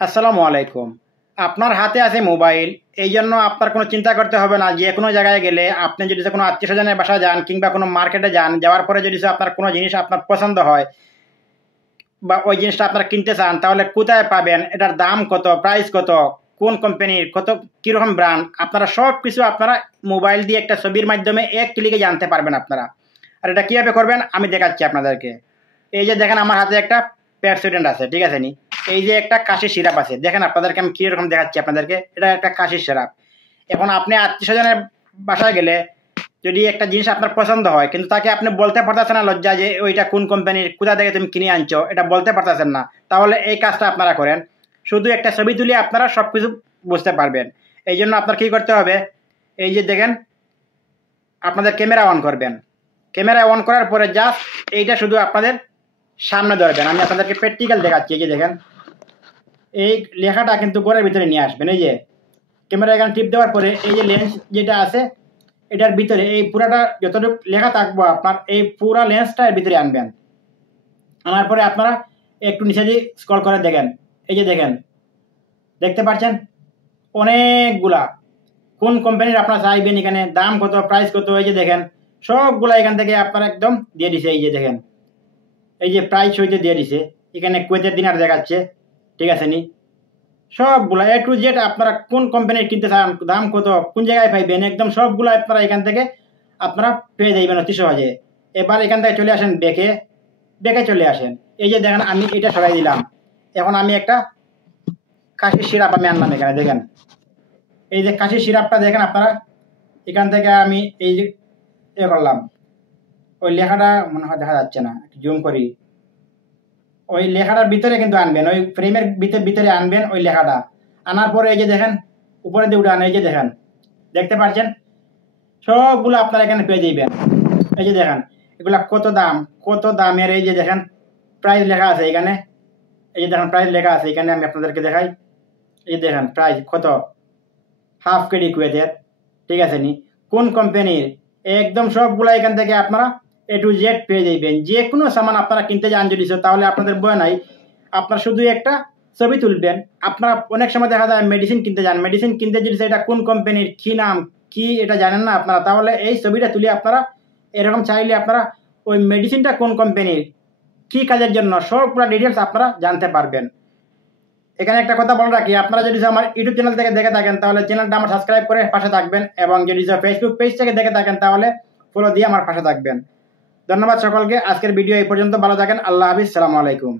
আসসালামু আলাইকুম। আপনার হাতে আছে মোবাইল, এই জন্য আপনার কোনো চিন্তা করতে হবে না। যে কোনো জায়গায় গেলে আপনি যদি কোনো আত্মীয়স্বজনের বাসায় যান কিংবা কোনো মার্কেটে যান, যাওয়ার পরে যদি আপনার কোনো জিনিস আপনার পছন্দ হয় বা ওই জিনিসটা আপনারা কিনতে চান, তাহলে কোথায় পাবেন, এটার দাম কত, প্রাইস কত, কোন কোম্পানির, কত কীরকম ব্র্যান্ড, আপনারা সব কিছু আপনারা মোবাইল দিয়ে একটা ছবির মাধ্যমে এক ক্লিকে জানতে পারবেন আপনারা। আর এটা কীভাবে করবেন আমি দেখাচ্ছি আপনাদেরকে। এই যে দেখেন আমার হাতে একটা প্যাপসোডেন্ট আছে, ঠিক আছে নি। এই যে একটা কাশির সিরাপ আছে, দেখেন আপনাদেরকে আমি কীরকম দেখাচ্ছি আপনাদেরকে। এটা একটা কাশির সিরাপ। এখন আপনি আত্মীয় স্বজনের বাসায় গেলে যদি একটা জিনিস আপনার পছন্দ হয়, কিন্তু তাকে আপনি বলতে পারতেছেন না, লজ্জা, যে ওইটা কোন কোম্পানির, কোথা থেকে তুমি কিনে আনছো, এটা বলতে পারতেছেন না, তাহলে এই কাজটা আপনারা করেন। শুধু একটা ছবি তুলে আপনারা সব কিছু বুঝতে পারবেন। এই জন্য আপনার কী করতে হবে, এই যে দেখেন আপনাদের ক্যামেরা অন করবেন। ক্যামেরা অন করার পরে জাস্ট এইটা শুধু আপনাদের সামনে ধরবেন। আমি আপনাদেরকে প্র্যাকটিক্যাল দেখাচ্ছি। এই যে দেখেন এই লেখাটা কিন্তু ঘরের ভিতরে নিয়ে আসবেন। এই যে ক্যামেরা এখানে টিপ দেওয়ার পরে এই যে লেন্স যেটা আছে এটার ভিতরে এই পুরাটা যতটুকু লেখা থাকবো আপনার এই পুরা লেন্সটা এর ভিতরে আনবেন। আনার পরে আপনারা একটু নিচে দিয়ে স্ক্রল করে দেখেন। এই যে দেখেন, দেখতে পাচ্ছেন অনেকগুলা কোন কোম্পানির আপনারা চাইবেন, এখানে দাম কত, প্রাইস কত, এই যে দেখেন সবগুলা এখান থেকে আপনারা একদম দিয়ে দিছে। এই যে দেখেন এই যে প্রাইস হইতে দিয়ে দিছে, এখানে কুয়েতের দিনার দেখাচ্ছে, ঠিক আছে নি। সবগুলা এ টু জেড আপনারা কোন কোম্পানির কিনতে চান, দাম কত, কোন জায়গায় পাইবেন, একদম সবগুলো আপনারা এখান থেকে আপনারা পেয়ে যাইবেন অতি সহজে। এবার এখান থেকে চলে আসেন ব্যাকে, ব্যাকে চলে আসেন। এই যে দেখেন আমি এটা সরাই দিলাম। এখন আমি একটা কাশির সিরাপ আমি আনলাম এখানে, দেখেন এই যে কাশির সিরাপটা দেখেন আপনারা, এখান থেকে আমি এই যে এ করলাম, ওই লেখাটা মনে হয় দেখা যাচ্ছে না, জুম করি। ওই লেখাটার ভিতরে কিন্তু আনবেন, ওই ফ্রেমের ভিতরে আনবেন ওই লেখাটা। আনার পরে এই যে দেখেন উপরে দিয়ে উঠান, এই যে দেখেন, দেখতে পাচ্ছেন সবগুলো আপনারা এখানে পেয়ে যাবেন। এই যে দেখেন এগুলা কত দাম, কত দামের, এই যে দেখেন প্রাইস লেখা আছে এখানে। এই যে দেখেন প্রাইস লেখা আছে এখানে, আমি আপনাদেরকে দেখাই। এই যে দেখেন প্রাইস কত, হাফ কেডি কুয়েতের, ঠিক আছে নি, কোন কোম্পানির, একদম সবগুলা এখান থেকে আপনারা এ টু জেড পেয়ে যাবেন। যে কোনো সামান আপনারা কিনতে যান যদি, তাহলে আপনাদের বয় নাই, আপনার শুধু একটা ছবি তুলবেন। আপনারা অনেক সময় দেখা যায় মেডিসিন কিনতে যান, মেডিসিন কিনতে যদি এটা কোন কোম্পানির, কি নাম, কি এটা জানেন না আপনারা, তাহলে এই ছবিটা তুলে আপনারা এরকম চাইলে আপনারা ওই মেডিসিনটা কোন কোম্পানির, কি কাজের জন্য, সবগুলো ডিটেলস আপনারা জানতে পারবেন। এখানে একটা কথা বলে রাখি, আপনারা যদি আমার ইউটিউব চ্যানেল থেকে দেখে থাকেন তাহলে চ্যানেলটা আমার সাবস্ক্রাইব করে পাশে থাকবেন, এবং যদি ফেসবুক পেজ থেকে দেখে থাকেন তাহলে ফলো দিয়ে আমার পাশে থাকবেন। ধন্যবাদ সকলকে। আজকের ভিডিও এই পর্যন্ত। ভালো থাকেন। আল্লাহ হাফিজ। সালামু আলাইকুম।